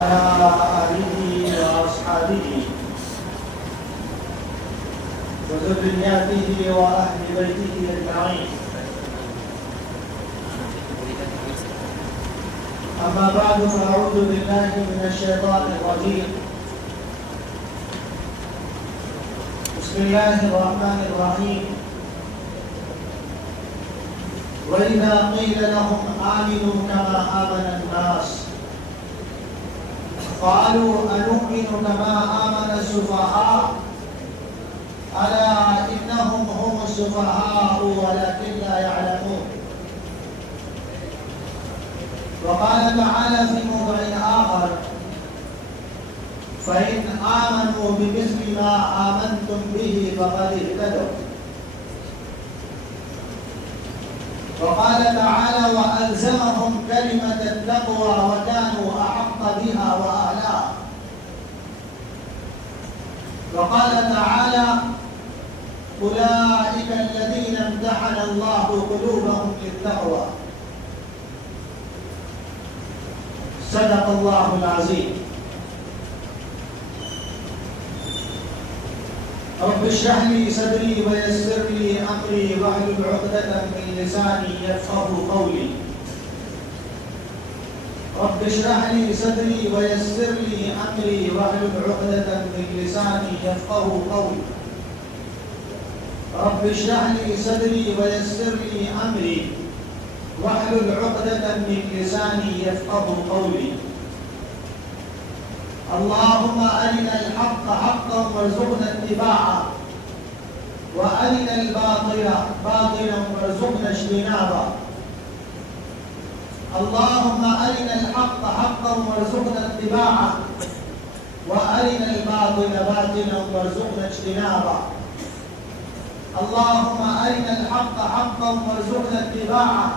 وعلى آله وأصحابه وذرياته وأهل بيته أجمعين. أما بعد فأعوذ بالله من الشيطان الرجيم. بسم الله الرحمن الرحيم. وإذا قيل لهم آمنوا كما آمن الناس قالوا أنؤمن كما آمن السفهاء ألا إنهم هم السفهاء ولكن لا يعلمون. وقال تعالى في موضع آخر فإن آمنوا بمثل ما آمنتم به فقد اهتدوا. وقال تعالى وألزمهم كلمة التقوى وكانوا أحق بها وأهلها. وقال تعالى أولئك الذين امتحن الله قلوبهم للتقوى. صدق الله العظيم. رب اشرح لي صدري ويسر لي امري واحلل عقدة من لساني يفقهوا قولي. رب اشرح لي صدري ويسر لي امري واحلل عقدة من لساني يفقهوا قولي. رب اشرح لي صدري ويسر لي امري واحلل عقدة من لساني يفقهوا قولي. اللهم أرنا الحق حقا وارزقنا اتباعه وأرنا الباطل باطلا وارزقنا اجتنابه. اللهم أرنا الحق حقا وارزقنا اتباعه وأرنا الباطل باطلا وارزقنا اجتنابه. اللهم أرنا الحق حقا وارزقنا اتباعه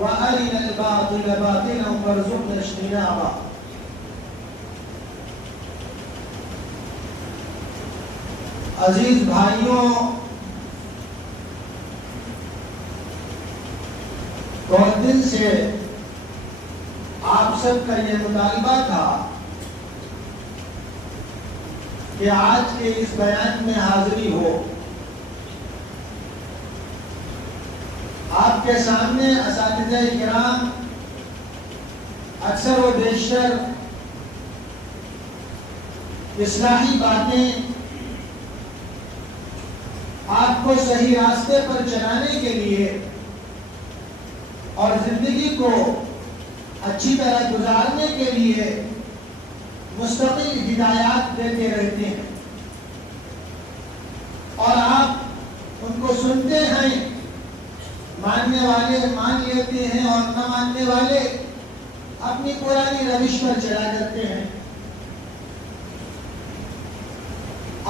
وأرنا الباطل باطلا وارزقنا اجتنابه. عزیز بھائیوں، بہت دن سے آپ سب کا یہ مطالبہ تھا کہ آج کے اس بیان میں حاضری ہو. آپ کے سامنے اساتذہ کرام اکثر و بیشتر اصلاحی باتیں آپ کو صحیح راستے پر چلانے کے لیے اور زندگی کو اچھی طرح گزارنے کے لیے مستقل ہدایات دیتے رہتے ہیں، اور آپ ان کو سنتے ہیں. ماننے والے مان لیتے ہیں اور نہ ماننے والے اپنی پرانی روش پر چلا کرتے ہیں.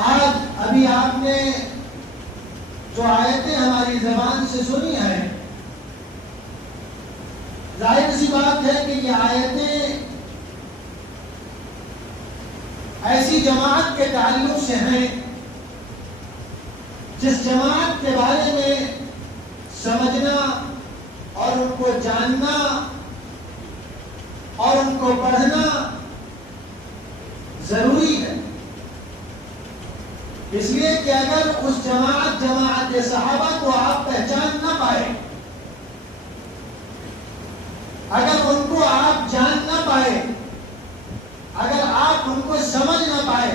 آج ابھی آپ نے جو آیتیں ہماری زبان سے سنی ہیں، ظاہر سی بات ہے کہ یہ آیتیں ایسی جماعت کے تعلق سے ہیں جس جماعت کے بارے میں سمجھنا اور ان کو جاننا اور ان کو پڑھنا ضروری ہے. اس لیے کہ اگر اس جماعت صحابہ کو آپ پہچان نہ پائے، اگر ان کو آپ جان نہ پائے، اگر آپ ان کو سمجھ نہ پائے،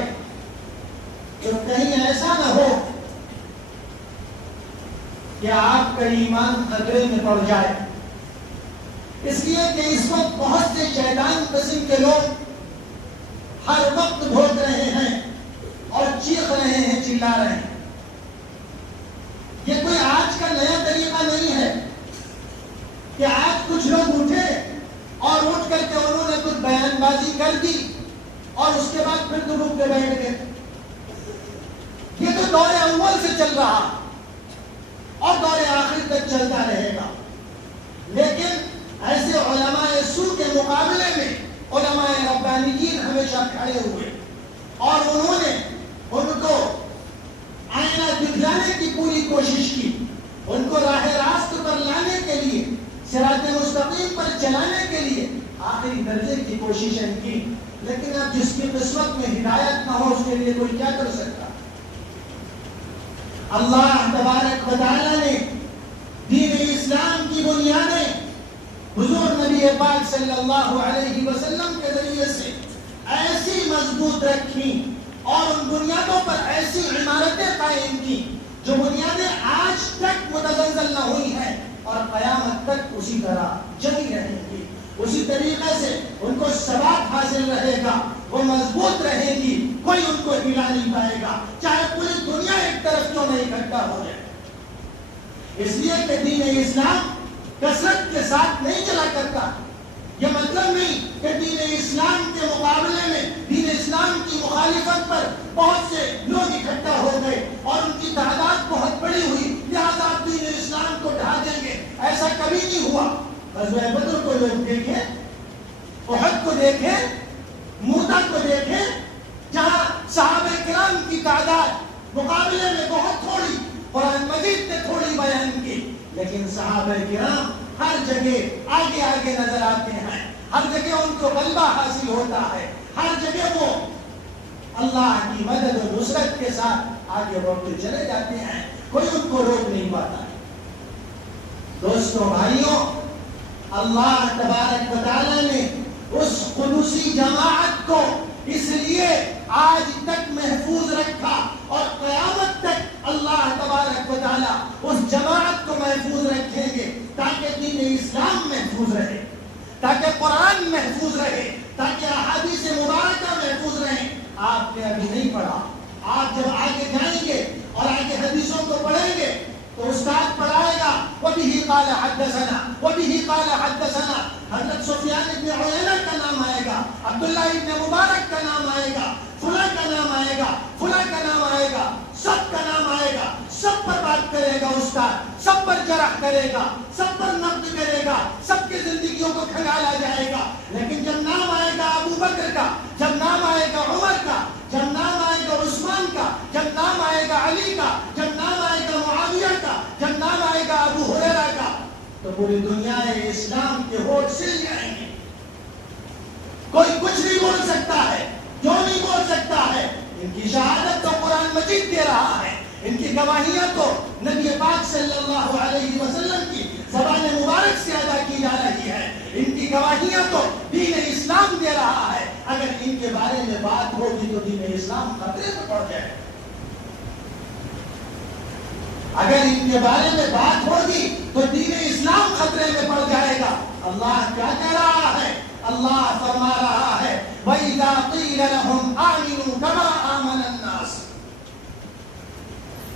تو کہیں ایسا نہ ہو کہ آپ کا ایمان خطرے میں پڑ جائے. اس لیے کہ اس وقت بہت سے شیطان قسم کے لوگ ہر وقت بھوک رہے ہیں اور چیخ رہے ہیں، چلا رہے ہیں. یہ کوئی آج کا نیا طریقہ نہیں ہے کہ آج کچھ لوگ اٹھے اور اٹھ کر کے انہوں نے کچھ بیان بازی کر دی اور اس کے بعد پھر دروپ پہ بیٹھ گئے. یہ تو دور اول سے چل رہا اور دور آخر تک چلتا رہے گا. لیکن ایسے علماء سو کے مقابلے میں علماء ربانیین ہمیشہ کھڑے ہوئے اور انہوں نے ان کو آئینہ دکھلانے کی پوری کوشش کی، ان کو راہ راست پر لانے کے لیے، صراط مستقیم پر چلانے کے لیے آخری درجے کی کوششیں کی، لیکن اب جس کی قسمت میں ہدایت نہ ہو اس کے لیے کوئی کیا کر سکتا؟ اللہ تبارک و تعالیٰ نے دین اسلام کی بنیادیں حضور نبی پاک صلی اللہ علیہ وسلم کے ذریعے سے ایسی مضبوط رکھی اور ان بنیادوں پر ایسی عمارتیں قائم کی جو بنیادیں آج تک متزلزل نہ ہوئی ہیں اور قیامت تک اسی طرح جمی رہیں گی، اسی طریقے سے ان کو ثبات حاصل رہے گا، وہ مضبوط رہے گی، کوئی ان کو ہلا نہیں پائے گا، چاہے پوری دنیا ایک طرف کیوں نہیں اکٹھا ہو جائے۔ اس لیے کہ دین اسلام کثرت کے ساتھ نہیں چلا کرتا۔ یہ مطلب نہیں کہ دین اسلام کے مقابلے میں دین اسلام کی مخالفت پر بہت سے لوگ اکٹھا ہو گئے اور ان کی تعداد بہت بڑی ہوئی لہذا آپ دین اسلام کو ڈھا دیں گے، ایسا کبھی نہیں ہوا۔ غزوہ بدر کو لوگ دیکھیں، احد کو دیکھیں، موتا کو دیکھیں، جہاں صحابہ کرام کی تعداد مقابلے میں بہت تھوڑی، قرآن مجید نے تھوڑی بیان کی، لیکن صحابہ کرام ہر جگہ آگے آگے نظر آتے ہیں، ہر جگہ ان کو غلبہ حاصل ہوتا ہے، ہر جگہ وہ اللہ کی مدد و نصرت کے ساتھ آگے بڑھتے چلے جاتے ہیں، کوئی ان کو روک نہیں پاتا ہے۔ دوستوں بھائیوں، اللہ تبارک و تعالیٰ نے اس قدسی جماعت کو اس لیے آج تک محفوظ رکھا اور قیامت تک اللہ تبارک و تعالیٰ اس جماعت کو محفوظ رکھیں گے تاکہ دین اسلام محفوظ رہے، تاکہ قرآن محفوظ رہے، تاکہ احادیث مبارکہ محفوظ رہیں۔ آپ نے ابھی نہیں پڑھا، آپ جب آگے جائیں گے اور آگے حدیثوں کو پڑھیں گے تو استاد پڑھائے گا وَبِهِ قَالَ حَدَّثَنَا وَبِهِ قَالَ حَدَّثَنَا، حضرت سفیان ابن عیینہ کا نام آئے گا، عبداللہ ابن مبارک کا نام آئے گا، فلاں کا نام آئے گا، فلاں کا نام آئے گا، سب کا نام آئے گا، سب پر بات کرے گا استاد، سب پر جرح کرے گا، سب پر نقد کرے گا، سب کی زندگیوں کو کھنگالا جائے گا، لیکن جب نام آئے گا ابو بکر کا، جب نام آئے گا عمر کا، جب نام آئے گا عثمان کا، جب نام آئے گا علی کا، جب نام آئے گا معاویہ کا، جب نام آئے گا ابو ہریرہ کا، تو پوری دنیا اسلام کے ہوٹ سل جائیں گے۔ کوئی کچھ نہیں بول سکتا ہے، جو نہیں بول سکتا ہے۔ ان کی شہادت تو قرآن مجید دے رہا ہے، ان کی گواہیاں تو نبی پاک صلی اللہ علیہ وسلم کی زبان مبارک سے ادا کی جا رہی ہے، ان کی گواہیاں تو دین اسلام دے رہا ہے۔ اگر ان کے بارے میں بات ہوگی تو دین اسلام خطرے میں پڑ جائے، اگر ان کے بارے میں بات ہوگی تو دین اسلام خطرے میں پڑ جائے گا۔ اللہ کیا کہہ رہا ہے؟ اللہ فرما رہا ہے وَإِذَا قِيلَ لَهُمْ آمِنُوا كَمَا آمَنَ النَّاسِ،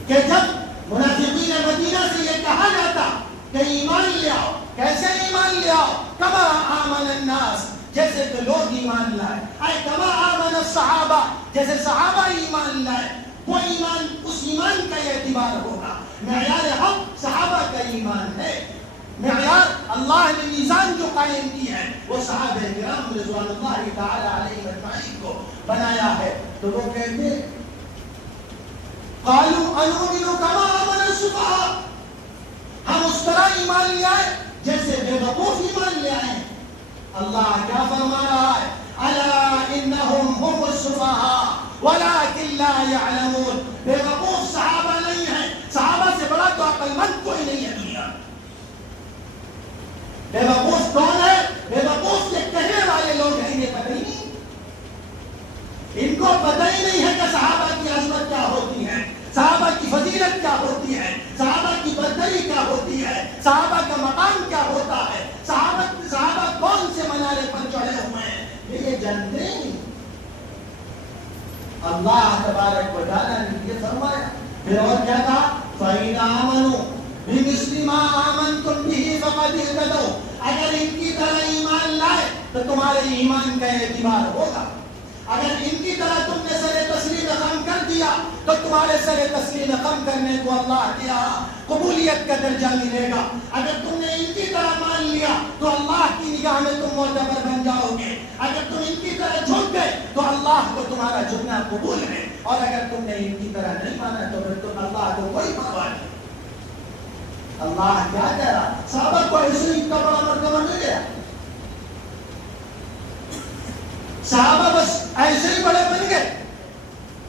کہ جب منافقین مدینہ سے یہ کہا جاتا کہ ایمان لے آؤ، کیسے ایمان لے آؤ؟ کما آمن الناس، جیسے کہ لوگ ایمان لائے، اے کما آمن الصحابہ، جیسے صحابہ ایمان لائے، وہ ایمان، اس ایمان کا یہ اعتبار ہوگا۔ معیار حق صحابہ کا ایمان ہے، معیار اللہ نے میزان جو قائم کی ہے وہ صحابہ کرام رضوان اللہ تعالی علیہ اجمعین کو بنایا ہے۔ تو وہ کہتے ہیں قالوا انؤمن كما آمن السفهاء، ہم اس طرح ایمان لے آئے جیسے بے وقوف ایمان لے آئے۔ اللہ کیا فرما رہا ہے؟ الا انهم هم السفهاء ولكن لا يعلمون، بے وقوف صحابہ نہیں ہیں، صحابہ سے بڑا تو عقل مند کوئی نہیں ہے دنیا۔ بے وقوف کون ہے؟ بے وقوف یہ کہنے والے لوگ ہیں، یہ پتہ ہی نہیں، ان کو پتہ ہی نہیں ہے کہ صحابہ کی عظمت کیا ہوتی ہے، صحابہ کی فضیلت کیا ہوتی ہے، صحابہ کی برتری کیا ہوتی ہے، صحابہ کا مقام کیا ہوتا ہے، صحابہ کون سے منارے پر چڑھے ہوئے ہیں، یہ جانتے نہیں۔ اللہ تبارک و تعالیٰ نے یہ فرمایا، پھر اور کیا تھا؟ فَإِنْ آمَنُوا بِمِثْلِ مَا آمَنْتُمْ بِهِ فَقَدِ اهْتَدَوْا، اگر ان کی طرح ایمان لائے تو تمہارے ایمان کا اعتبار ہوگا، اگر ان کی طرح تم نے سر تسلیم خم کر دیا تو تمہارے سر تسلیم خم کرنے کو اللہ کے یہاں قبولیت کا درجہ ملے گا، اگر تم نے ان کی طرح مان لیا تو اللہ کی نگاہ میں تم معتبر بن جاؤ گے، اگر تم ان کی طرح جھک گئے تو اللہ کو تمہارا جھکنا قبول ہے، اور اگر تم نے ان کی طرح نہیں مانا تو پھر تم اللہ کو کوئی پرواہ نہیں۔ اللہ کیا کہہ رہا؟ صحابہ کو ایسے ہی کا بڑا مرتبہ مل گیا، صحابہ بس ایسے ہی بڑے بن گئے؟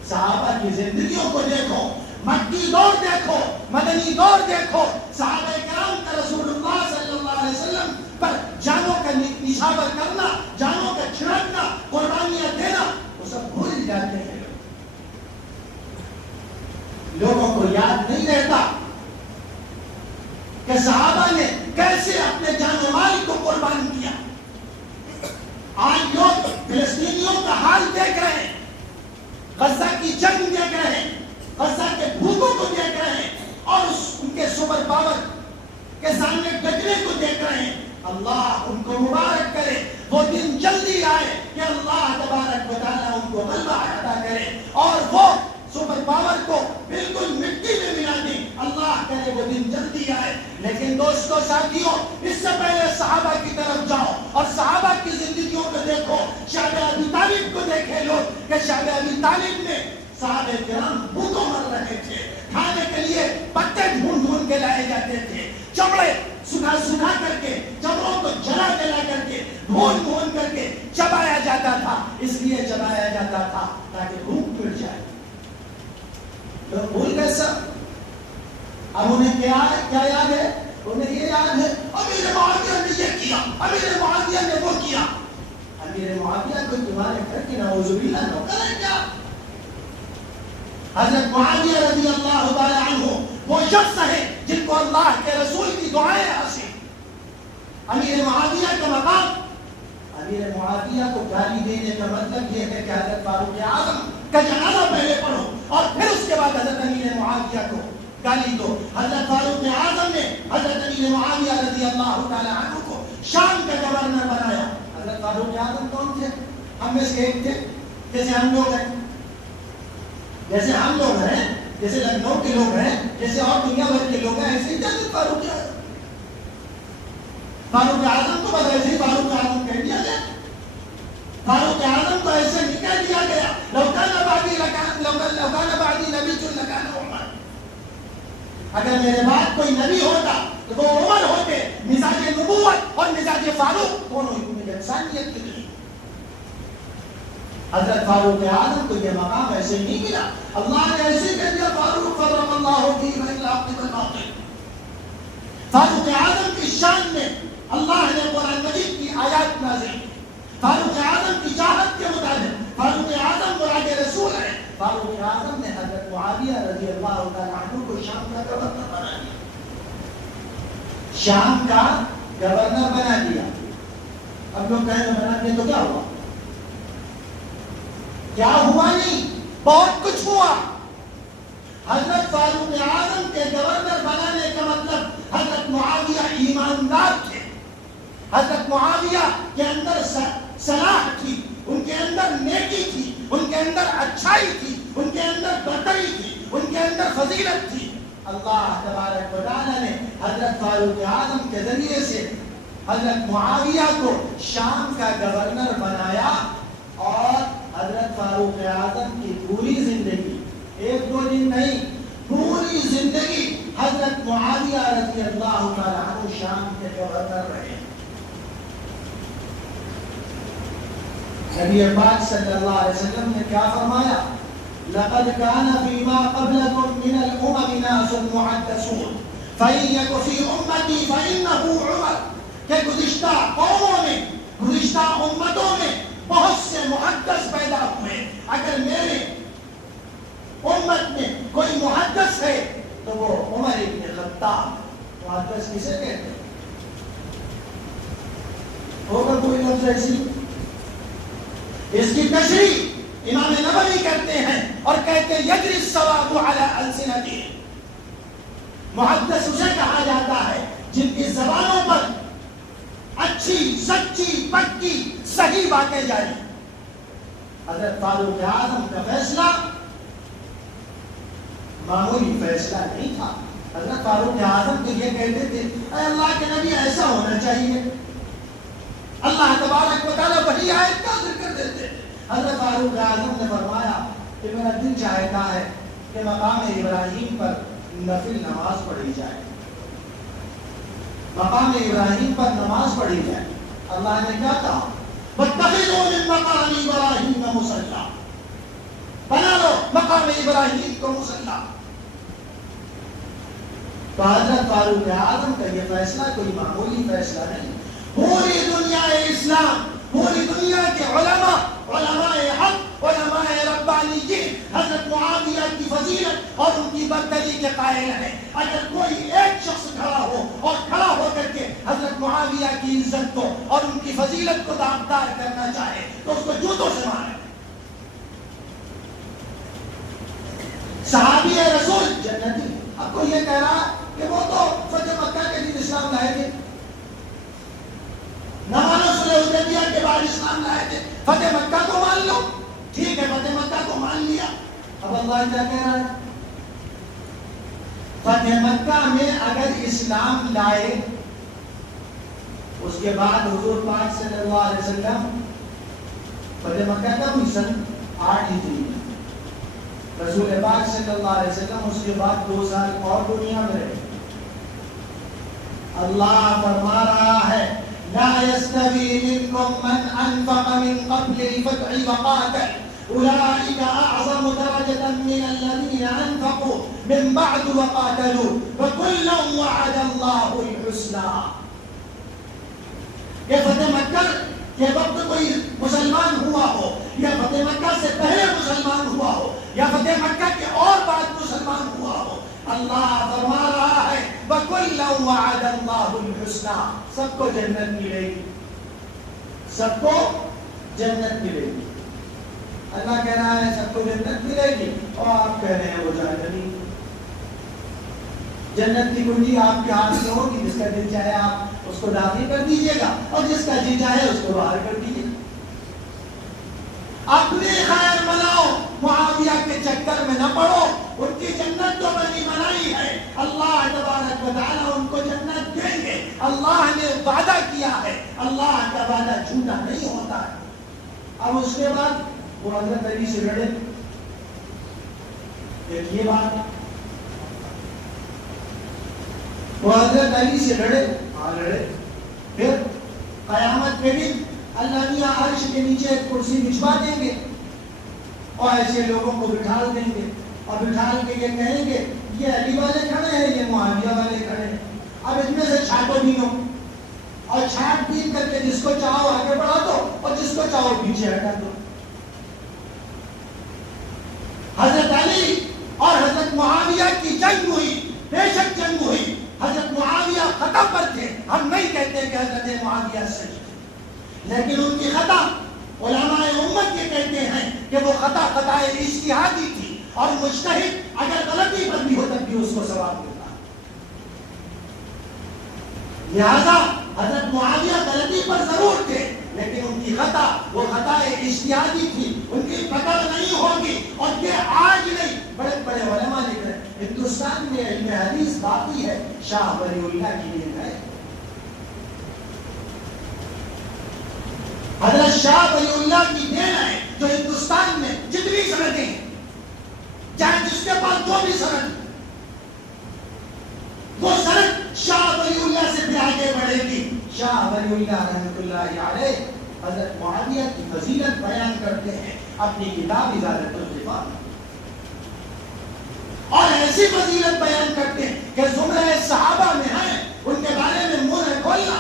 صحابہ کی زندگیوں کو دیکھو، مکی دور دیکھو، مدنی دور دیکھو، صحابہ کرام کا رسول اللہ صلی اللہ علیہ وسلم پر جانوں کا نشاور کرنا، جانوں کا چھڑکنا، قربانیاں دینا، وہ سب بھول جاتے ہیں۔ لوگوں کو یاد نہیں رہتا کہ صحابہ نے کیسے اپنے جان و مال کو قربان کیا۔ آج لوگ فلسطینیوں کا حال دیکھ رہے ہیں، غزہ کی جنگ دیکھ رہے ہیں، غزہ کے بھوکوں کو دیکھ رہے ہیں، اور ان کے سپر پاور کے سامنے ڈٹنے کو دیکھ رہے ہیں۔ اللہ ان کو مبارک کرے، وہ دن جلدی آئے کہ اللہ تبارک و تعالیٰ ان کو غلبہ عطا کرے اور وہ سپر پاور کو بالکل مٹی میں ملا دیں۔ اللہ کرے وہ دن جلدی آئے۔ لیکن دوستو، ساتھیوں، اس سے پہلے صحابہ کی طرف جاؤ اور صحابہ کی زندگیوں کو دیکھو۔ شعب ابی طالب کو دیکھے لوگ کہ شعب ابی طالب میں صحابہ کرام بھوکوں مر رہے تھے، کھانے کے لیے پتے ڈھونڈ ڈھونڈ کے لائے جاتے تھے، چمڑے سکھا سکھا کر کے، چمڑوں کو جلا جلا کر کے، بھون بھون کر کے چبایا جاتا تھا۔ اس لیے چبایا جاتا تھا تاکہ بھوک مٹ جائے۔ لوگ بھول گئے سب۔ اب انہیں کیا یاد ہے؟ انہیں یہ یاد ہے امیر معاویہ نے یہ کیا، امیر معاویہ نے وہ کیا۔ امیر معاویہ کو تمہارے گھر کی نعوذ باللہ نوکر ہے کیا؟ حضرت معاویہ رضی اللہ تعالی عنہ وہ شخص ہے جن کو اللہ کے رسول کی دعائیں حاصل۔ امیر معاویہ کا مقام، امیر معاویہ کو گالی دینے کا مطلب یہ ہے کہ حضرت فاروق اعظم کا جنازہ پہلے پڑھو اور پھر اس کے بعد حضرت امیر معاویہ کو گالی دو۔ حضرت فاروق اعظم نے حضرت امیر معاویہ رضی اللہ تعالی عنہ کو شام کا گورنر بنایا۔ حضرت فاروق اعظم کون تھے؟ ہم میں سے ایک تھے، جیسے ہم لوگ ہیں، جیسے ہم لوگ ہیں، جیسے لکھنؤ کے لوگ ہیں، جیسے اور دنیا بھر کے لوگ ہیں، ایسے ہی حضرت فاروق اعظم۔ فاروق اعظم کو بس ایسے ہی فاروق اعظم کہہ دیا گیا۔ فاروق اعظم کو ایسے نہیں کہہ دیا گیا لو کان بعدی نبی لکان عمر۔ اگر میرے بعد کوئی نبی ہوتا تو وہ عمر ہوتے۔ مزاج نبوت اور مزاج فاروق دونوں ہی یکسانیت کی نہیں۔ حضرت فاروق اعظم کو یہ مقام ایسے نہیں ملا، اللہ نے ایسے کہہ دیا فاروق فرم اللہ فیہ بین الحق والباطل۔ فاروق اعظم کی شان میں اللہ نے قرآن مجید کی آیات نازل کی۔ فاروق اعظم کی چاہت کے مطابق فاروق اعظم مراد رسول ہے۔ فاروق اعظم نے حضرت معاویہ رضی اللہ تعالیٰ عنہ کو شام کا گورنر بنا دیا۔ شام کا گورنر بنا دیا۔ اب لوگ کہیں گے بنا دیا تو کیا ہوا؟ کیا ہوا نہیں، بہت کچھ ہوا۔ حضرت فاروق اعظم کے گورنر بنانے کا مطلب حضرت معاویہ ایماندار تھے، حضرت معاویہ کے اندر صلاح تھی، ان کے اندر نیکی تھی، ان کے اندر اچھائی تھی، ان کے اندر برتری تھی، ان کے اندر فضیلت تھی۔ اللہ تبارک و تعالیٰ نے حضرت فاروق اعظم کے ذریعے سے حضرت معاویہ کو شام کا گورنر بنایا، اور حضرت فاروق اعظم کی پوری زندگی، ایک دو دن نہیں، پوری زندگی حضرت معاویہ رضی اللہ تعالیٰ عنہ شام کے گورنر رہے۔ نبی پاک صلی اللہ علیہ وسلم نے کیا فرمایا؟ لقد كان فيما قبلكم من الامم ناس محدثون فإن يك في امتي فإنه عمر۔ کہ گزشتہ قوموں میں، گزشتہ امتوں میں بہت سے محدث پیدا ہوئے، اگر میرے امت میں کوئی محدث ہے تو وہ عمر ابن خطاب۔ محدث کسے کہتے ہیں؟ ہوگا کوئی لفظ ایسی؟ اس کی تشریح امام نبوی کرتے ہیں اور کہتے ہیں یجری السواد علی السنتہم۔ محدث اسے کہا جاتا ہے جن کی زبانوں پر اچھی، سچی، پکی، صحیح باتیں جاری۔ حضرت فاروق اعظم کا فیصلہ معمولی فیصلہ نہیں تھا۔ حضرت فاروق اعظم کے یہ کہتے تھے اے اللہ کے نبی ایسا ہونا چاہیے، اللہ تبارک و تعالیٰ وہی آیت کا ذکر دیتے۔ حضرت فاروق اعظم نے فرمایا کہ میرا دل چاہتا ہے کہ مقام ابراہیم پر نفل نماز پڑھی جائے، مقام ابراہیم پر نماز پڑھی جائے۔ اللہ نے کیا کہا؟ واتخذوا من مقام ابراہیم مصلی، بنا لو مقام ابراہیم کو مصلی۔ تو حضرت فاروق اعظم کا یہ فیصلہ کوئی معمولی فیصلہ نہیں، پوری دنیا اسلام، پوری دنیا کے علماء، علماء حق، علماء ربانیین حضرت معاویہ کی فضیلت اور ان کی برتری کے قائل ہیں۔ اگر کوئی ایک شخص کھڑا ہو اور کھڑا ہو کر کے حضرت معاویہ کی عزت کو اور ان کی فضیلت کو داغدار کرنا چاہے تو اس کو جوتوں سے مارے۔ صحابی رسول جنتی، اب کو یہ کہہ رہا کہ وہ تو فتح مکہ کے دن اسلام لائے تھے، نہ مانو صلح حدیبیہ کے بعد اسلام لائے تھے، فتح مکہ کو مان لو، ٹھیک ہے فتح مکہ کو مان لیا۔ اب اللہ کیا کہہ رہا ہے؟ فتح مکہ میں اگر اسلام لائے اس کے بعد حضور پاک صلی اللہ علیہ وسلم، فتح مکہ کا بھی سن 8 ہجری، رسول پاک صلی اللہ علیہ وسلم اس کے بعد 2 سال اور دنیا میں رہے۔ اللہ فرما رہا ہے لا يستوي منكم من أنفق من قبل الفتح وقاتل أولئك أعظم درجة من الذين أنفقوا من بعد وقاتلوا وكلا وعد الله الحسنى۔ کہ فتح مکہ کے وقت کوئی مسلمان ہوا ہو یا فتح مکہ سے پہلے مسلمان ہوا ہو یا فتح مکہ کے اور بعد مسلمان ہوا ہو، اللہ فرما رہا ہے وَكُلًّا وَعَدَ اللَّهُ الْحُسْنَى، سب کو جنت ملے گی، سب کو جنت ملے گی۔ اللہ کہہ رہا ہے سب کو جنت ملے گی اور آپ کہہ رہے ہیں وہ جہنمی۔ جنت کی کنجی آپ کے ہاتھ میں ہوگی، جس کا دل چاہے آپ اس کو داخل کر دیجیے گا اور جس کا جی چاہے اس کو باہر کر دیجیے گا۔ اپنے خیر مناؤ، معاویہ کے چکر میں نہ پڑو، ان کی جنت تو بنی بنائی ہے، اللہ تبارک و تعالیٰ ان کو جنت دیں گے، اللہ نے وعدہ کیا ہے، اللہ کا وعدہ جھوٹا نہیں ہوتا ہے۔ اب اس کے بعد وہ حضرت علی سے لڑے، دیکھیے بات، وہ حضرت علی سے لڑے، ہاں لڑے، پھر قیامت کے دن اللہ میاں عرش کے نیچے ایک کرسی بچھوا دیں گے اور ایسے لوگوں کو بٹھال دیں گے اور بٹھال کے یہ کہیں گے یہ علی والے کھڑے ہیں، یہ معاویہ والے کھڑے ہیں، اب اس میں سے چھانٹو بینو اور چھانٹ بین کر کے جس کو چاہو آگے بڑھا دو اور جس کو چاہو پیچھے ہٹا دو۔ حضرت علی اور حضرت معاویہ کی جنگ ہوئی، بے شک جنگ ہوئی، حضرت معاویہ خطا پر تھے، ہم نہیں کہتے کہ حضرت معاویہ سچ، لیکن ان کی خطا علماء امت یہ کہتے ہیں کہ وہ خطا خطا اجتہادی تھی اور مجتہد اگر غلطی پر بھی ہو تب بھی اس کو ثواب ملتا۔ لہذا حضرت معاویہ غلطی پر ضرور تھے لیکن ان کی خطا وہ خطا اجتہادی تھی، ان کی پکڑ نہیں ہوگی۔ اور یہ آج نہیں، بڑے بڑے علماء لکھ رہے ہیں ہندوستان میں علم حدیث باقی ہے، شاہ ولی اللہ کی دین ہے۔ حضرت شاہ ولی اللہ کی دین ہے جو ہندوستان میں جتنی سندیں ہیں، چاہے جس کے پاس جو بھی سند، وہ سند شاہ ولی اللہ سے بھی آگے بڑھے گی۔ شاہ ولی اللہ رحمۃ اللہ علیہ حضرت معاویہ کی فضیلت بیان کرتے ہیں اپنی کتاب اجازت الدفاع، اور ایسی فضیلت بیان کرتے ہیں کہ زمرہ صحابہ میں ہیں، ان کے بارے میں منہ نہ کھولنا،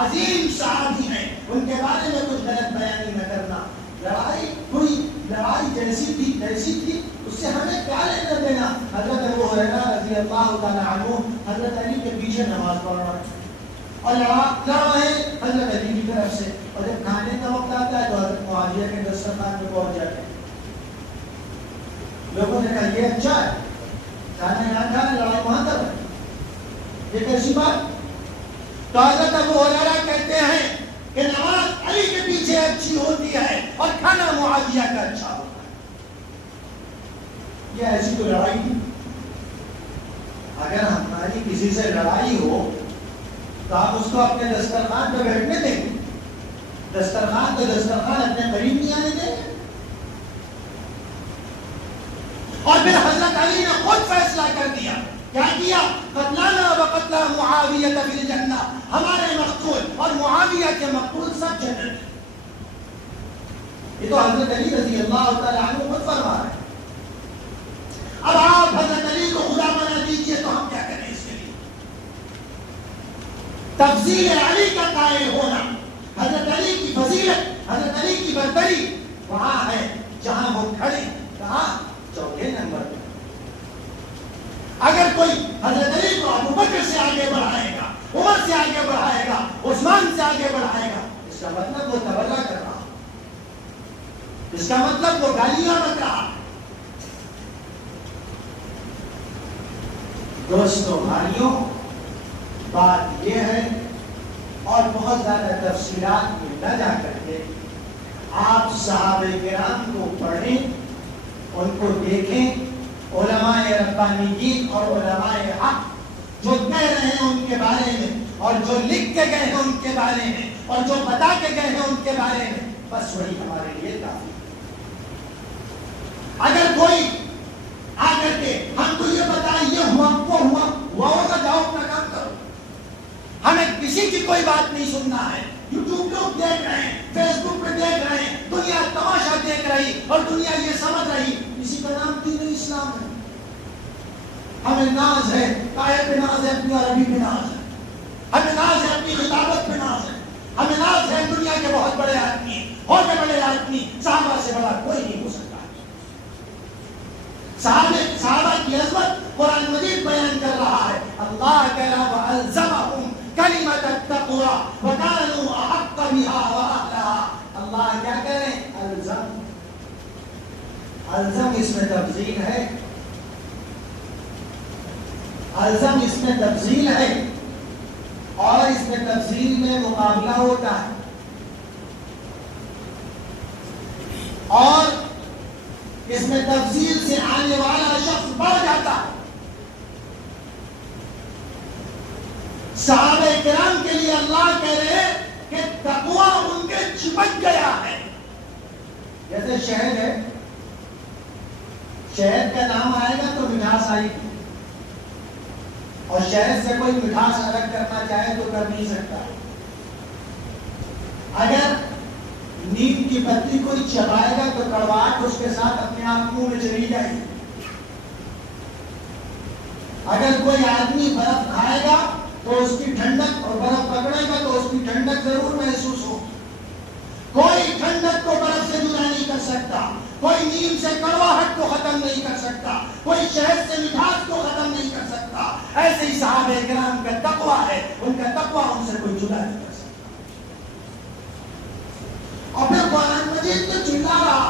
عظیم صحابی ہیں، ان کے بارے میں کچھ غلط بیانی نہ کرنا۔ لڑائی ہوئی، لڑائی جیسی تھی تیسی تھی، اس سے ہمیں کیا لینا دینا۔ حضرت ابو ہریرہ رضی اللہ تعالی عنہ حضرت علی کے پیچھے نماز پڑھ رہا ہے اور لڑ رہے حضرت علی کی طرف سے، اور جب کھانے کا وقت آتا ہے تو حضرت معاویہ کے دسترخوان پہ پہنچ جاتے ہیں۔ لوگوں نے کہا یہ اچھا ہے، کھانا یہاں کھانا، لڑائی وہاں تک ہے، یہ کیسی بات؟ تو حضرت ابو ہریرہ کہتے ہیں کہ نماز علی کے پیچھے اچھی ہوتی ہے اور کھانا معاویہ کا اچھا ہوتا ہے۔ یہ ایسی تو لڑائی تھی، اگر ہماری کسی سے لڑائی ہو تو آپ اس کو اپنے دسترخوان پہ بیٹھنے دیں گے؟ دسترخوان تو دسترخوان اپنے قریب نہیں آنے دیں گے۔ اور پھر حضرت علی نے خود فیصلہ کر دیا، کیا کیا؟ قتلانا وقتلا معاویہ فی الجنہ، ہمارے مقتول اور معاویہ کے مقتول سب جنت۔ یہ تو حضرت علی رضی اللہ تعالیٰ عنہ خود فرما رہے ہیں. اب آپ حضرت علی کو خدا بنا دیجئے تو ہم کیا کریں اس کے لیے؟ تفضیل علی کا قائل ہونا، حضرت علی کی فضیلت، حضرت علی کی برتری وہاں ہے جہاں وہ کھڑے. کہاں؟ چوتھے نمبر پہ. اگر کوئی حضرت علی کو ابو بکر سے آگے بڑھائے گا، عمر سے آگے بڑھائے گا، عثمان سے آگے بڑھائے گا، اس کا مطلب وہ تبرہ کر رہا، اس کا مطلب وہ گالیاں بک رہا. دوستو بھائیوں، بات یہ ہے، اور بہت زیادہ تفصیلات میں نہ جا کر کے آپ صحابہ کرام کو پڑھیں، ان کو دیکھیں. علماء ربانیین اور علماء حق جو کہہ رہے ہیں ان کے بارے میں، اور جو لکھ کے گئے ہیں ان کے بارے میں، اور جو بتا کے گئے ہیں ان کے بارے میں، بس وہی ہمارے لیے کافی. اگر کوئی آ کر کے ہم کو یہ بتائیں یہ ہوا وہ ہوا ہوگا، جاؤ اپنا کام کرو. ہمیں کسی کی کوئی بات نہیں سننا ہے. یوٹیوب لوگ دیکھ رہے ہیں، فیس بک پہ دیکھ رہے ہیں، دنیا تماشا دیکھ رہی اور دنیا یہ سمجھ رہی اسی کا نام دین اسلام ہے. ہمیں ناز ہے، قائد پہ ناز ہے، اپنی عربی پہ ناز ہے، ہمیں ناز ہے اپنی خطابت پہ ناز ہے، ہمیں ناز ہے دنیا کے بہت بڑے آدمی، ہوتے بڑے آدمی، صحابہ سے بڑا کوئی نہیں ہو سکتا. صحابہ کی عظمت قرآن مجید بیان کر رہا ہے. اللہ کہہ رہا وَأَلْزَمَهُمْ كَلِمَةَ التَّقْوَى وَكَانُوا أَحَقَّ بِهَا وَأَهْلَهَا. اللہ کیا کہہ رہے ہیں؟ الزم اس میں تفضیل ہے، الزم اس میں تفضیل ہے، اور اس میں تفضیل میں مقابلہ ہوتا ہے، اور اس میں تفضیل سے آنے والا شخص بڑھ جاتا ہے. صحابہ کرام کے لیے اللہ کہہ رہے کہ تقویٰ ان کے چپک گیا ہے. جیسے شہد ہے، شہد کا نام آئے گا تو مٹھاس آئے گی، اور شہد سے کوئی مٹھاس الگ کرنا چاہے تو کر نہیں سکتا. اگر نیم کی پتی کوئی چبائے گا تو کڑواہٹ اس کے ساتھ اپنے آپ منہ میں چلی جائے گی. اگر کوئی آدمی برف کھائے گا تو اس کی ٹھنڈک، اور برف پکڑے گا تو اس کی ٹھنڈک ضرور محسوس ہو. کوئی ٹھنڈک کو برف سے جدا نہیں کر سکتا، کوئی نیم سے کڑواہٹ کو ختم نہیں کر سکتا، کوئی شہد سے مٹھاس کو ختم نہیں کر سکتا. ایسے ہی صحابہ کرام کا تقویٰ ہے، ان کا تقویٰ ان سے کوئی جدا نہیں کر سکتا. اور پھر قرآن مجید میں چلا رہا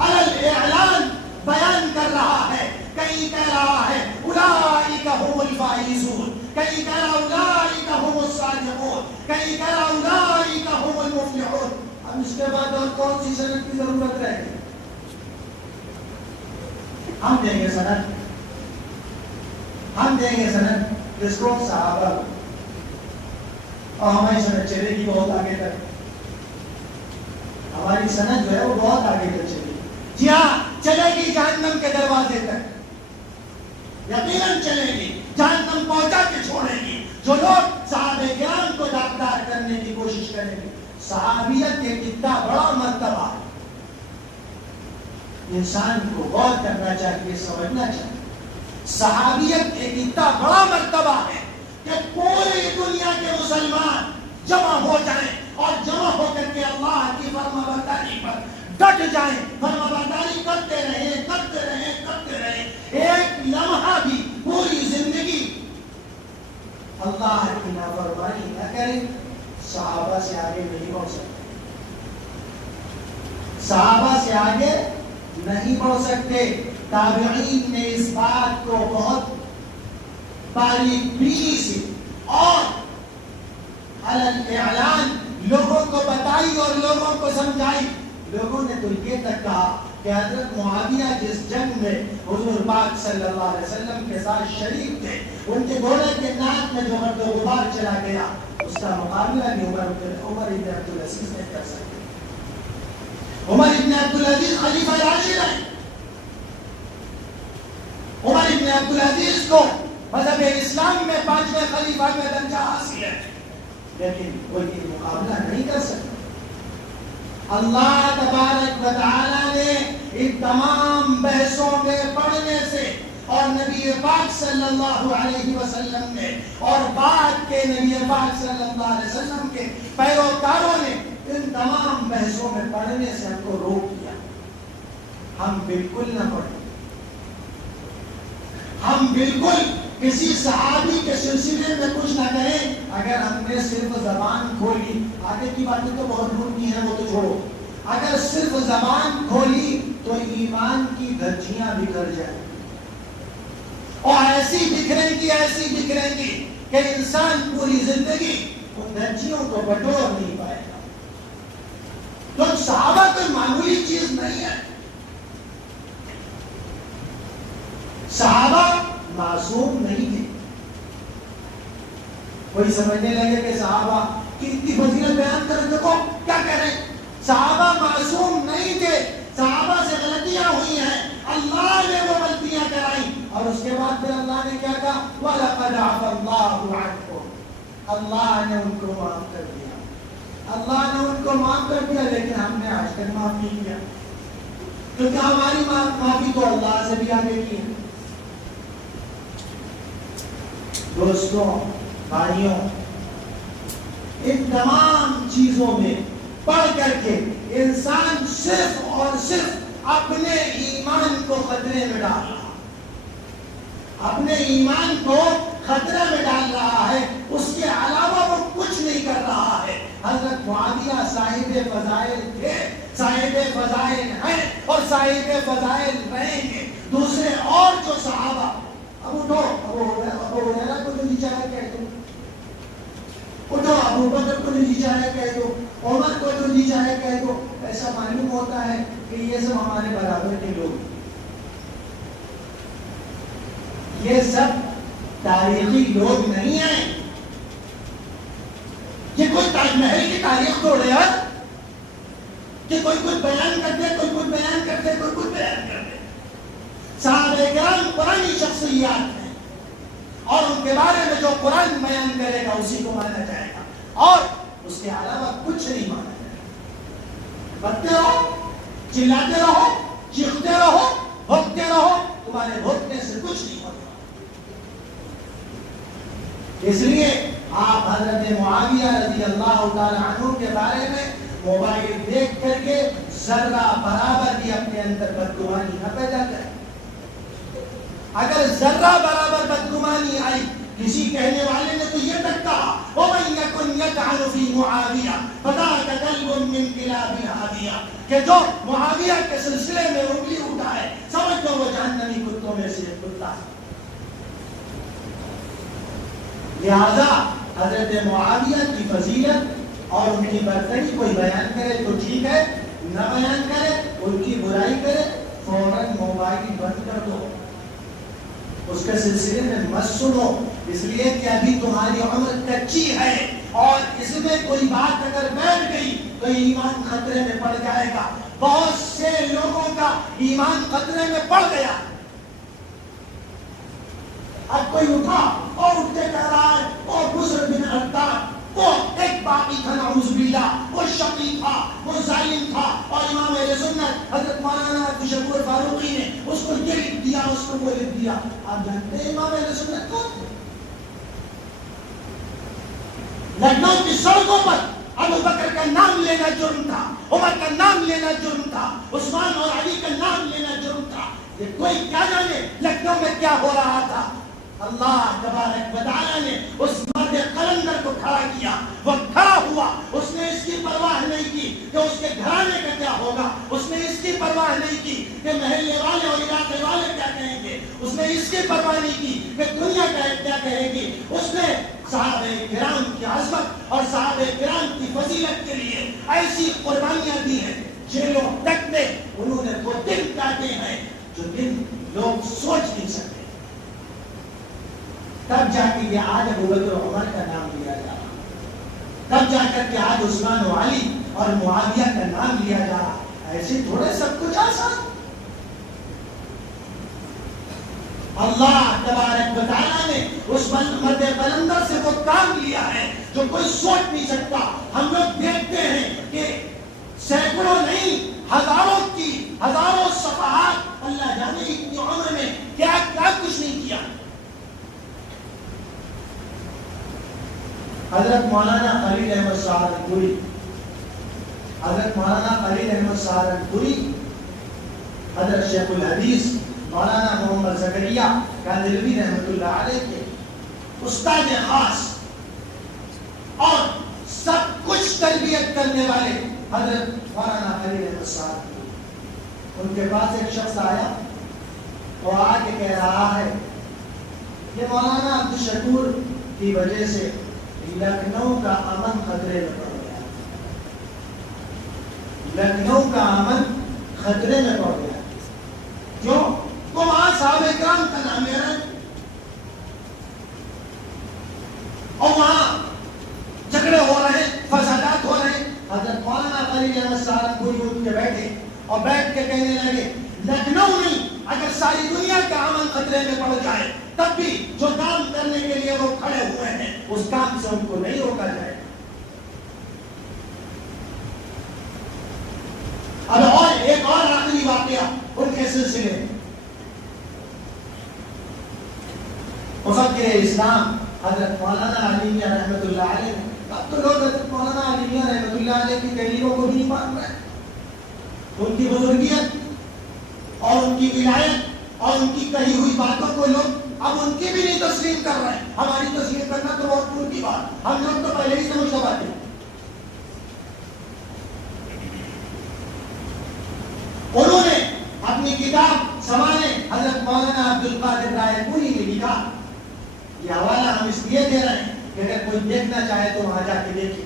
ہے، الاعلان بیان کر رہا ہے. کہیں کہہ رہا ہے اولئک هم الفائزون، کہیں کہہ رہا اولئک هم الصادقون، کہیں کہہ رہا اولئک هم المفلحون. اب اس کے بعد اور کون سی سند کی ضرورت رہے گی؟ ہم دیں گے سند، ہم دیں گے سند کس کو؟ صحابہ. اور ہماری سند چلے گی بہت آگے تک، ہماری سند جو ہے وہ بہت آگے تک چلے گی. جی ہاں، چلے گی جہنم کے دروازے تک، یقیناً چلے گی، جہنم پہنچا کے چھوڑے گی. جو لوگ صحابہ کرام کو داغدار کرنے کی کوشش کریں گے. صحابیت ایک اتنا بڑا مرتبہ ہے، انسان کو غور کرنا چاہیے، سمجھنا چاہیے. صحابیت ایک اتنا بڑا مرتبہ ہے کہ پوری دنیا کے مسلمان جمع ہو جائیں اور جمع ہو کر کے اللہ کی فرمانبرداری پر ڈٹ جائیں، فرمانبرداری کرتے رہیں کرتے رہیں کرتے رہیں. ایک لمحہ بھی پوری زندگی اللہ کی نافرمانی نہ کریں. صحابہ سے آگے نہیں بڑھ سکتے، صحابہ سے آگے نہیں بڑھ سکتے. تابعین نے اس بات کو بہت باریک بینی سے اور اعلان لوگوں کو بتائی اور لوگوں کو سمجھائی. لوگوں نے تو یہ تک کہا کہ حضرت معاویہ جس جنگ میں حضور پاک صلی اللہ علیہ وسلم کے ساتھ شریک تھے، ان کے گھوڑے کے ناک میں جو گرد و غبار چلا گیا، اس کا مقابلہ بھی عمر ابن عبدالعزیز نے کر سکتے. عمر ابن عبدالعزیز خلیفہ راشد ہیں. عمر ابن عبدالعزیز کو مذہب اسلام میں 5ویں خلیفہ کا درجہ حاصل ہے، لیکن کوئی مقابلہ نہیں کر سکتا. اللہ تبارک و تعالیٰ نے ان تمام بحثوں میں پڑھنے سے اور نبی پاک صلی اللہ علیہ وسلم نے اور بعد کے نبی پاک صلی اللہ علیہ وسلم کے پیروکاروں نے ان تمام بحثوں میں پڑھنے سے ہم کو روک دیا. ہم بالکل نہ پڑھیں. ہم بالکل کسی صحابی کے سلسلے میں کچھ نہ کہیں. اگر ہم نے صرف زبان کھولی، آگے کی باتیں تو بہت دور کی ہیں، وہ تو چھوڑو. اگر صرف زبان کھولی تو ایمان کی دھجیاں بکھر جائیں، اور ایسی بکھریں گی کہ انسان پوری زندگی ان دھجیوں کو بٹور نہیں پائے گا. تو صحابہ کوئی معمولی چیز نہیں ہے. صحابہ معصوم نہیں تھے. کوئی سمجھنے لگے کہ صحابہ کی اتنی فضیلت بیان کریں، دیکھو کیا کہہ رہے ہیں. صحابہ معصوم نہیں تھے. صحابہ سے غلطیاں ہوئی ہیں، اللہ نے وہ غلطیاں کرائیں، اور اس کے بعد پھر اللہ نے کیا کہا؟ وَلَقَدْ عَفَا اللَّهُ عَنْكُمْ. اللہ نے ان کو معاف کر دیا. اللہ نے ان کو معاف کر دیا، لیکن ہم نے آج تک معاف نہیں کیا، کیونکہ ہماری معافی تو اللہ سے بھی آگے کی ہے. دوستوں، بھائیوں، ان تمام چیزوں میں پڑھ کر کے انسان صرف اور صرف اپنے ایمان کو خطرے میں ڈال رہا ہے. اپنے ایمان کو خطرے میں ڈال رہا ہے، اس کے علاوہ وہ کچھ نہیں کر رہا ہے. حضرت معاویہ صاحب فضائل تھے، صاحب فضائل ہیں اور صاحب فضائل رہیں گے. دوسرے اور جو صحابہ، ابو ہریرہ کو جو نیچا ہے کہہ دو، اٹھو ابو بکر کو جو نیچا ہے کہہ دو، عمر کو جو نیچا ہے کہہ دو. ایسا معلوم ہوتا ہے کہ یہ سب ہمارے برابر کے لوگ ہیں. یہ سب تاریخی لوگ نہیں ہیں. یہ کوئی تاج محل کی تاریخ توڑے ہے کہ کوئی کچھ بیان کرتے، کوئی کچھ بیان کرتے، کوئی کچھ بیان کرتے. صحابہ کرام پرانی شخصیات ہیں، اور ان کے بارے میں جو قرآن بیان کرے گا اسی کو مانا جائے گا، اور اس کے علاوہ کچھ نہیں مانا جائے گا. بکتے رہو، چلاتے رہو، چیختے رہو، بھوکتے رہو، تمہارے بھوکنے سے کچھ نہیں ہوتا. اس لیے آپ حضرت معاویہ رضی اللہ تعالی عنہ کے بارے میں موبائل دیکھ کر کے ذرہ برابر بھی اپنے اندر بدگمانی نہ پیدا کریں. اگر ذرہ برابر بدگمانی آئی، کسی کہنے والے نے تو یہ تک کہا وَمَنْ يَكُنْ يَطْعَنُ فِي مُعَاوِيَةَ فَذَاكَ كَلْبٌ مِّن كِلَابِ الْعَادِيَةِ، کہ جو معاویہ کے سلسلے میں انگلی اٹھائے سمجھ لو وہ جہنمی کتوں میں سے ایک کتا ہے. لہذا حضرت معاویہ کی فضیلت اور ان کی برتری کوئی بیان کرے تو ٹھیک ہے، نہ بیان کرے، ان کی برائی کرے، فوراً موبائل بند کر دو، اس کے سلسلے میں مت سنو. اس لیے کہ ابھی تمہاری عمر کچی ہے، اور اس میں کوئی بات اگر بیٹھ گئی تو ایمان خطرے میں پڑ جائے گا. بہت سے لوگوں کا ایمان خطرے میں پڑ گیا. اب کوئی اٹھا اور اٹھتے کہہ رہا ہے اور بسر بن عطار وہ ایک باقی تھا، نعوذ باللہ، وہ شقی تھا، وہ ظالم تھا، اور امام اہل سنت حضرت مولانا عبدالشکور فاروقی نے اس کو یہ لکھ دیا، اس کو وہ لکھ دیا. آپ جانتے ہیں امام اہل سنت کون تھے؟ لکھنؤ کی سڑکوں پر ابو بکر کا نام لینا جرم تھا، عمر کا نام لینا جرم تھا، عثمان اور علی کا نام لینا جرم تھا. یہ کوئی کیا جانے لکھنؤ میں کیا ہو رہا تھا. اللہ تبارک و تعالی نے اس مرد قلندر کو کھڑا کیا، وہ کھڑا ہوا، اس نے اس کی پرواہ نہیں کی کہ اس کے گھرانے کا کیا ہوگا، اس نے اس کی پرواہ نہیں کی کہ محلے والے اور علاقے والے کیا کہیں گے، اس نے اس کی پرواہ نہیں کی کہ دنیا کیا کہے گی. اس نے صحابہ کرام کی عظمت اور صحابہ کرام کی فضیلت کے لیے ایسی قربانیاں دی ہیں. جیلوں تک میں انہوں نے وہ دن کاٹے ہیں جو دن لوگ سوچ نہیں سکتے. تب جا کے یہ آج ابو بکر و عمر کا نام لیا جا رہا، تب جا کر کے آج عثمان و علی اور معاویہ کا نام لیا جا رہا. ایسے تھوڑے سب کچھ آسان. اللہ تبارک و تعالیٰ نے اس مرد قلندر سے وہ کام لیا ہے جو کوئی سوچ نہیں سکتا. ہم لوگ دیکھتے ہیں کہ سینکڑوں نہیں ہزاروں صفحات اللہ جانے اتنی عمر میں کیا کچھ نہیں کیا. حضرت مولانا خلیل احمد سہارنپوری حضرت شیخ الحدیث مولانا محمد زکریا کاندھلوی رحمۃ اللہ علیہ کے استاد خاص اور سب کچھ تربیت کرنے والے حضرت مولانا خلیل احمد سہارنپوری. ان کے پاس ایک شخص آیا، وہ آ کے کہہ رہا ہے کہ مولانا عبدالشکور کی وجہ سے لکھنؤ کا امن خطرے میں پڑ گیا. لکھنؤ کا امن خطرے میں پڑ گیا. کیوں؟ تو وہاں صحابہ کرام کا نام ہے اور وہاں جھگڑے ہو رہے ہیں، فسادات ہو رہے ہیں. حضرت مولانا خلیل احمد سہارنپوری اٹھ کے بیٹھے اور بیٹھ کے کہنے لگے لکھنؤ نہیں، اگر ساری دنیا کا امن خطرے میں پڑ جائے تب بھی جو کام کرنے کے لیے وہ کھڑے ہوئے ہیں اس کام سے ان کو نہیں روکا جائے. اب اور ایک اور آخری واقعہ ان کے سلسلے میں. مفکر اسلام حضرت مولانا علی میاں رحمۃ اللہ علیہ، اب تو لوگ حضرت مولانا علی میاں رحمۃ اللہ علیہ کی تحریروں کو بھی نہیں مان رہے. ان کی بزرگیت اور ان کی ولایت اور ان کی کہی ہوئی باتوں کو لوگ اب ان کی بھی نہیں تسلیم کر رہے ہیں. ہماری تسلیم کرنا تو بہت دور کی بات، ہم لوگ تو پہلے ہی سمجھ چکے تھے. انہوں نے اپنی کتاب سمانے حضرت مولانا عبدالقادر رائے پوری میں لکھا. یہ حوالہ ہم اس لیے دے رہے ہیں کہ اگر کوئی دیکھنا چاہے تو وہاں جا کے دیکھے.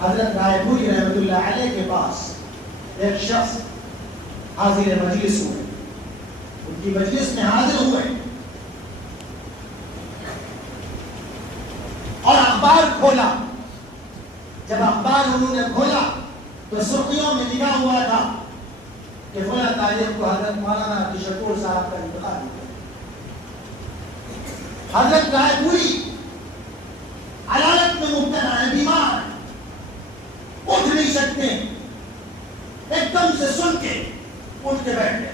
حضرت رائے پوری رحمۃ اللہ علیہ کے پاس ایک شخص حاضر مجلس ہوئے، ان کی مجلس میں حاضر ہوئے اور اخبار کھولا. جب اخبار انہوں نے کھولا تو سرخیوں میں لکھا ہوا تھا کہ فلاں تاریخ کو حضرت مولانا عبدالشکور صاحب کا انتقال ہوا. حضرت رائے پوری علالت میں مبتلا ہے، بیمار، اٹھ نہیں سکتے. ایک دم سے سن کے اٹھ کے بیٹھ گئے.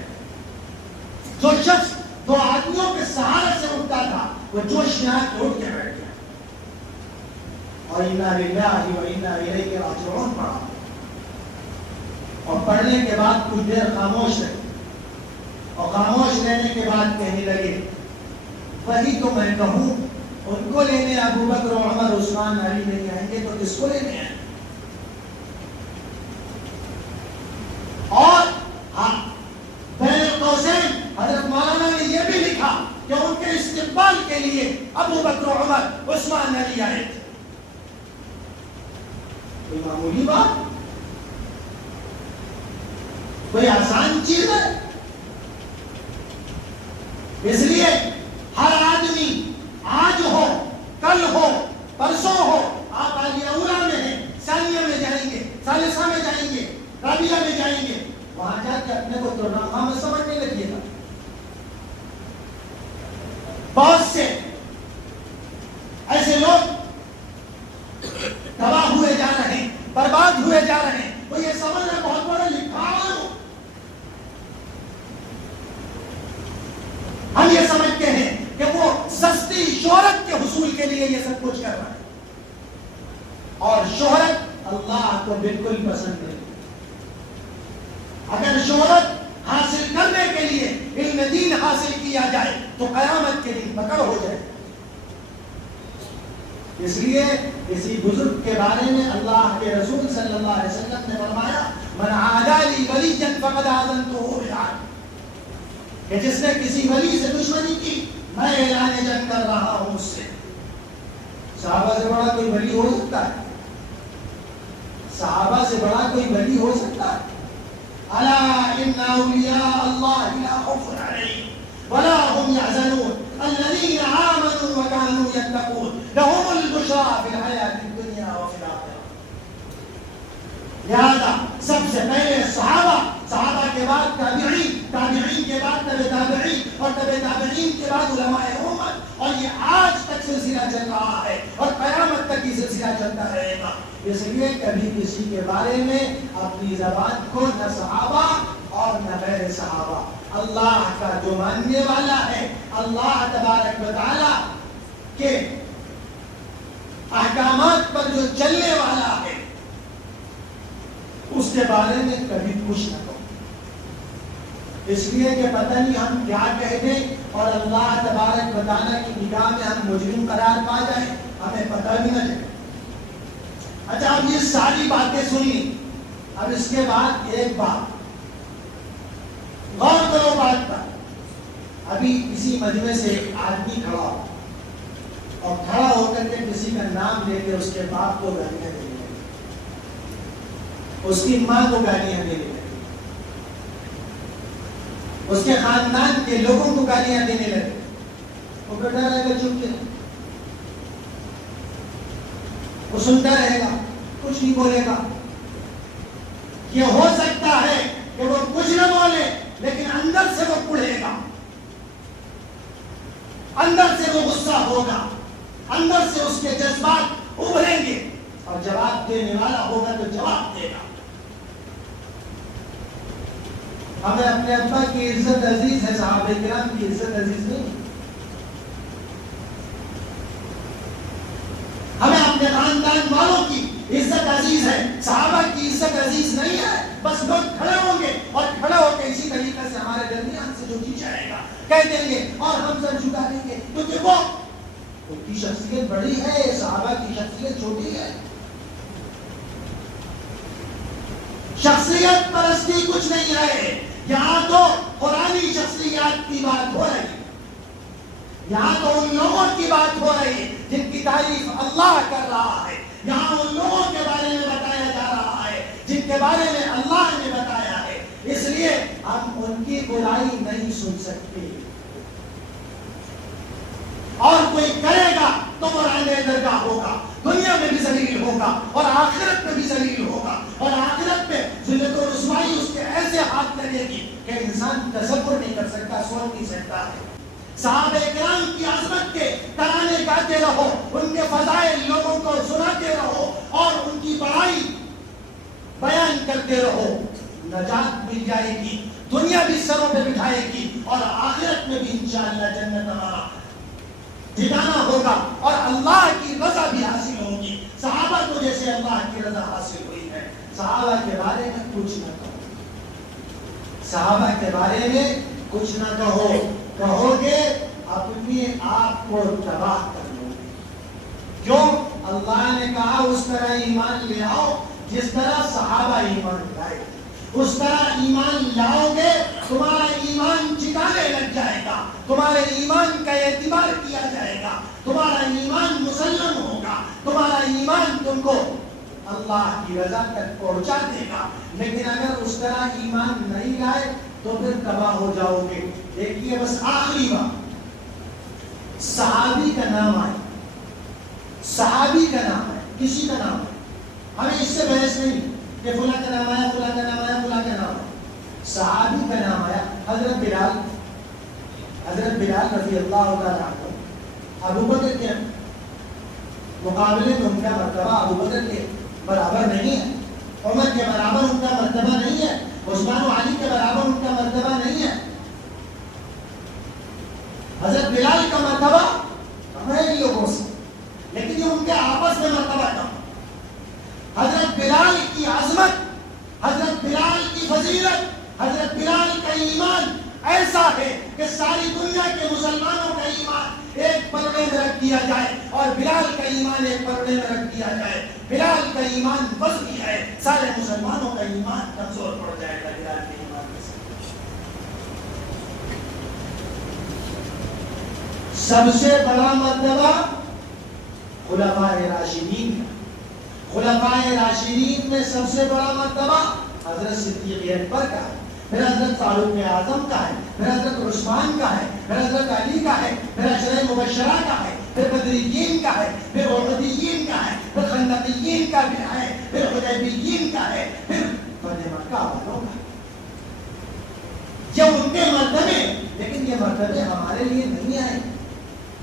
جو شخص دو آدمیوں کے سہارے سے اٹھتا تھا وہ جوش میں آ کے اٹھ کے بیٹھ گیا اور انا للہ و انا الیہ راجعون پڑھا. اور پڑھنے کے بعد کچھ دیر خاموش رہے اور خاموش رہنے کے بعد کہنے لگے وہی تو میں کہوں، ان کو لینے ابو بکر عمر عثمان علی نہیں آئیں گے تو کس کو لینے آئیں گے؟ اور بین القوسین حضرت مولانا نے یہ بھی لکھا کہ ان کے استقبال کے لیے ابو بکر عمر عثمان علی آئے تھے. کوئی معمولی بات، کوئی آسان چیز ہے؟ اس لیے ہر آدمی آج ہو، کل ہو، پرسوں ہو، آپ عالیہ اولا میں ہیں، ثانیہ میں جائیں گے، ثالثہ میں جائیں گے، رابعہ میں جائیں گے، وہاں جا کے اپنے کو تو ناکام سمجھنے لگیے گا. بہت سے ایسے لوگ تباہ ہوئے جا رہے ہیں، برباد ہوئے جا رہے ہیں. وہ یہ سمجھ رہے بہت بڑا لکھاوڑ ہو. ہم یہ سمجھتے ہیں کہ وہ سستی شہرت کے حصول کے لیے یہ سب کچھ کر رہا ہے اور شہرت اللہ کو بالکل پسند نہیں. اگر شہرت حاصل کرنے کے لیے علم دین حاصل کیا جائے تو قیامت کے دن پکڑ ہو جائے. اس لیے کسی بزرگ کے بارے میں اللہ کے رسول صلی اللہ علیہ وسلم نے فرمایا من عادى لي وليا فقد آذنته بالحرب، کہ جس نے کسی ولی سے دشمنی کی میں اعلان جنگ کر رہا ہوں اس سے. صحابہ سے بڑا کوئی ولی ہو سکتا ہے؟ صحابہ سے بڑا کوئی ولی ہو سکتا ہے؟ الا ان اولیاء اللہ لا خوف علیہم ولا هم يحزنون الذين آمنوا وكانوا يتقون لهم البشرى في الحياة الدنيا وفي الآخرة. لہذا سب سے پہلے صحابہ کے بعد تابعین، تابعین کے بعد تبع تابعین اور تبع تابعین کے بعد علماء امت، اور یہ آج تک تک سلسلہ چل رہا ہے اور قیامت تک یہ سلسلہ چلتا رہے گا. اس لیے کبھی کسی کے بارے میں اپنی زبان کو نہ صحابہ اور نہ غیر صحابہ، اللہ کا جو ماننے والا ہے، اللہ تبارک و تعالی کے احکامات پر جو چلنے والا ہے، اس کے بارے میں کبھی کچھ نہ کہو. اس لیے کہ پتہ نہیں ہم کیا کہہ دیں اور اللہ تبارک و تعالی کی نگاہ میں ہم مجرم قرار پا جائیں، ہمیں پتہ بھی نہ چلے. اچھا اب یہ ساری باتیں سنی. اب اس کے بعد ایک بات غور کرو بات پر. ابھی کسی مجمع سے ایک آدمی کھڑا ہو اور کھڑا ہو کر کے کسی کا نام لے کے اس کے باپ کو گالیاں دینے لگے، اس کی ماں کو گالیاں دینے لگے، اس کے خاندان کے لوگوں کو گالیاں دینے لگے. وہ بیٹھا رہے گا چپ کے، وہ سنتا رہے گا، کچھ نہیں بولے گا. یہ ہو سکتا ہے کہ وہ کچھ نہ بولے لیکن اندر سے وہ کڑھے گا، اندر سے وہ غصہ ہوگا، اندر سے اس کے جذبات ابھریں گے اور جواب دینے والا ہوگا تو جواب دے گا. ہمیں اپنے ابا کی عزت عزیز ہے، صحابہ کرام کی عزت عزیز نہیں. ہمیں اپنے خاندان والوں کی عزت عزیز ہے، صحابہ کی عزت عزیز نہیں ہے. بس لوگ کھڑے ہوں گے اور کھڑے ہو کے اسی طریقے سے ہمارے درمیان سے جو چیز جائے گا کہہ دیں گے اور ہم سر جھکا دیں گے کیونکہ وہ ان کی شخصیت بڑی ہے، صحابہ کی شخصیت چھوٹی ہے. شخصیت پرستی کچھ نہیں ہے. یہاں تو قرآنی شخصیات کی بات ہو رہی ہے، یہاں تو ان لوگوں کی بات ہو رہی ہے جن کی تعریف اللہ کر رہا ہے. یہاں ان لوگوں کے بارے میں بتایا جا رہا ہے جن کے بارے میں اللہ نے بتایا ہے. اس لیے ہم ان کی برائی نہیں سن سکتے. اور کوئی کرے گا تو وہ رانڈے درگاہ ہوگا، دنیا میں بھی ذلیل ہوگا اور آخرت میں بھی ذلیل ہوگا. اور آخرت میں ذلت و رسوائی اس کے ایسے ہاتھ لگے گی کہ انسان تصور نہیں کر سکتا، سوچ نہیں سکتا ہے. صحابہ کرام کی عظمت کے ترانے گاتے رہو، ان کے فضائل لوگوں کو سناتے رہو اور ان کی بڑائی بیان کرتے رہو. نجات مل جائے گی، دنیا بھی سروں پہ بٹھائے گی اور آخرت میں بھی انشاءاللہ جنت ہمارا ٹھکانہ ہوگا اور اللہ کی رضا بھی حاصل ہوگی. صحابہ کو جیسے اللہ کی رضا حاصل ہوئی ہے. صحابہ کے بارے میں کچھ نہ کہو، صحابہ کے بارے میں کچھ نہ کہو. کہو گے اپنے آپ کو تباہ کر لو گے. کیوں؟ اللہ نے کہا اس طرح ایمان لے آؤ جس طرح صحابہ ایمان لائے. اس طرح ایمان لاؤ گے تمہارا ایمان ٹھکانے لگ جائے گا، تمہارے ایمان کا اعتبار کیا جائے گا، تمہارا ایمان مسلم ہوگا، تمہارا ایمان تم کو اللہ کی رضا تک پہنچا دے گا. لیکن اگر اس طرح ایمان نہیں لائے تو پھر تباہ ہو جاؤ گے. دیکھیے بس آخری بات، صحابی کا نام آئے، صحابی کا نام ہے، کسی کا نام ہے، ہمیں اس سے بحث نہیں کہ فلاں کا نام آیا، فلاں کا نام آیا، فلاں کا نام آیا. صحابی کا نام آیا حضرت بلال، حضرت بلال رضی اللہ تعالیٰ عنہ. ابو بکر کے مقابلے میں ان کا مرتبہ ابو بکر کے برابر نہیں ہے، عمر کے برابر ان کا مرتبہ نہیں ہے، عثمان و علی کے برابر ان کا مرتبہ نہیں ہے. حضرت بلال کا مرتبہ کم ہے ان لوگوں سے، لیکن یہ ان کے آپس میں مرتبہ کم. حضرت بلال کی عظمت، حضرت بلال کی فضیلت، حضرت بلال کا ایمان ایسا ہے کہ ساری دنیا کے مسلمانوں کا ایمان ایک پلڑے میں رکھ دیا جائے اور بلال کا ایمان ایک پلڑے میں رکھ دیا جائے. بلال کا ایمان وسطی ہے، سارے مسلمانوں کا ایمان کمزور پڑ جائے گا بلال کے ایمان میں سے. سب سے بڑا مرتبہ خلفاء راشدین کا. خلفاء راشدین میں سب سے بڑا مرتبہ حضرت صدیق اکبر کا ہے، پھر حضرت فاروق اعظم کا ہے، پھر حضرت عثمان کا ہے، پھر حضرت علی کا ہے، پھر عشرہ مبشرہ کا ہے، پھر بدریین کا ہے، پھر احدیین کا ہے، پھر خندقیین کا بھی ہے، پھر حدیبیین کا ہے، پھر فتح مکہ والوں کا. یہ ان کے مرتبے، لیکن یہ مرتبے ہمارے لیے نہیں آئے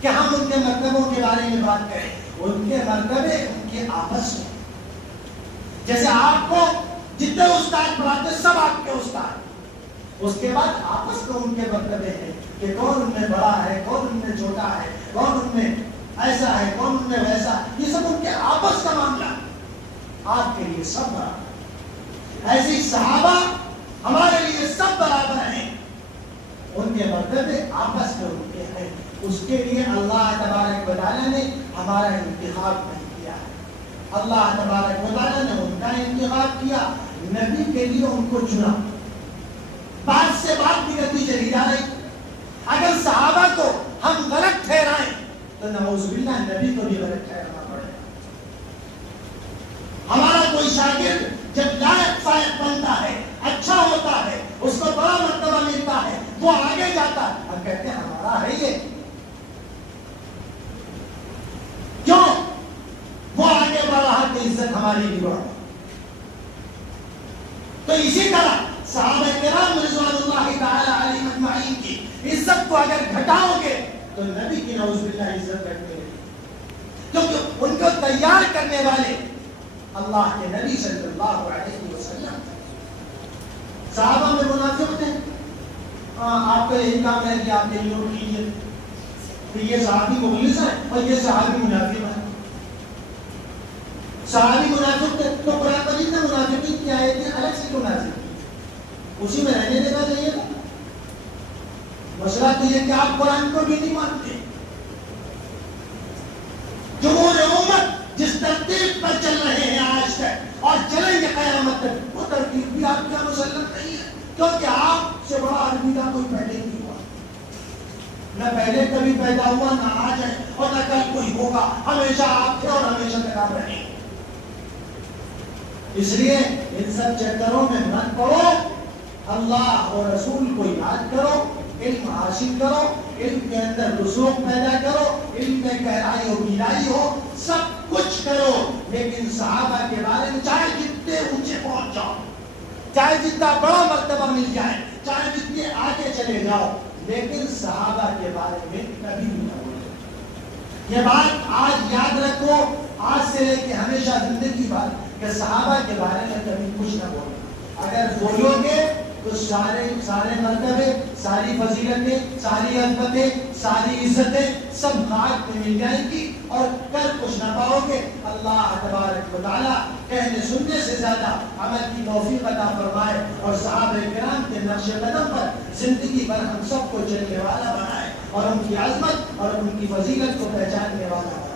کہ ہم ہم ان کے مرتبوں کے بارے میں بات کریں، ان کے مرتبے ان کے آپس میں، جیسے آپ کو جتنے استاد پڑھاتے سب آپ کے استاد، اس کے بعد آپس میں ان کے مرتبے ہیں کہ کون ان میں بڑا ہے، کون ان میں چھوٹا ہے، کون ان میں ایسا ہے، کون ان میں ویسا، یہ سب ان کے آپس کا معاملہ، آپ کے لیے سب برابر۔ ایسی صحابہ ہمارے لیے سب برابر ہیں، ان کے مرتبے آپس میں ان کے ہیں، اس کے لیے اللہ تبارک و تعالیٰ نے ہمارا انتخاب نہیں کیا ہے، اللہ تبارک و تعالیٰ نے ان کا انتخاب کیا، نبی کے لیے ان کو چنا۔ بات سے بات بگڑتی چلی جا رہی، اگر صحابہ کو ہم غلط ٹھہرائیں تو نعوذ باللہ نبی کو بھی غلط ٹھہرانا پڑے گا۔ ہمارا کوئی شاگرد جب لائق فائق بنتا ہے، اچھا ہوتا ہے، اس کو بڑا مرتبہ ملتا ہے، وہ آگے جاتا ہے، ہم کہتے ہیں ہمارا ہے یہ، کیوں؟ وہ آگے بڑھ رہا تو عزت ہماری بھی بڑھ رہا۔ تو اسی طرح صحابہ کرام رضوان اللہ تعالی علیہم اجمعین کی عزت کو اگر گھٹاؤ گے تو نبی کی نعوذ باللہ عزت گھٹنے لگے، کیونکہ ان کو تیار کرنے والے اللہ کے نبی صلی اللہ علیہ وسلم۔ صحابہ میں منافقت ہے، آپ کا یہی کام ہے کہ آپ یہی نوٹ کیجیے کہ یہ صحابی مخلص ہے اور یہ صحابی منافق ہے۔ صحابی منافق ہے تو قرآن مجید نے منافقین کی آیتیں الگ سے کیوں نازل کی؟ اسی میں رہنے دینا چاہیے تھا۔ مسئلہ تو یہ کہ آپ قرآن کو بھی نہیں مانتے۔ جمہور امت جس ترتیب پر چل رہے ہیں آج تک اور چلیں گے قیامت تک، وہ ترتیب بھی آپ کا مسلط نہیں ہے، کیونکہ آپ سے بڑا عربی کا کوئی پہلے نہیں ہوا، نہ پہلے کبھی پیدا ہوا، نہ آج ہے اور نہ کل کوئی ہوگا، ہمیشہ آپ تھے اور ہمیشہ تک آپ رہیں۔ اس لیے ان سب چکروں میں مت پڑو، اللہ اور رسول کو یاد کرو، علم حاصل کرو، علم کے اندر رسوخ پیدا کرو، علم میں گہرائی اور گہرائی ہو، سب کچھ کرو، لیکن صحابہ کے بارے میں چاہے جتنے اونچے پہنچ جاؤ، چاہے جتنا بڑا مرتبہ مل جائے، چاہے جتنے آگے چلے جاؤ، لیکن صحابہ کے بارے میں کبھی بھی نہ بولو۔ یہ بات آج یاد رکھو، آج سے لے کے ہمیشہ زندگی بھر کہ صحابہ کے بارے میں کبھی کچھ نہ بولو۔ اگر بولو گے تو سارے مرتبے، ساری فضیلتیں، ساری عظمتیں، ساری عزتیں سب خاک میں مل جائیں گی اور کر کچھ نہ پاؤ گے۔ اللہ تبارک و تعالیٰ کہنے سننے سے زیادہ عمل کی توفیق عطا فرمائے اور صحابہ کرام کے نقش قدم پر زندگی بھر ہم سب کو چلنے والا بنائے اور ان کی عظمت اور ان کی فضیلت کو پہچاننے والا بنائے۔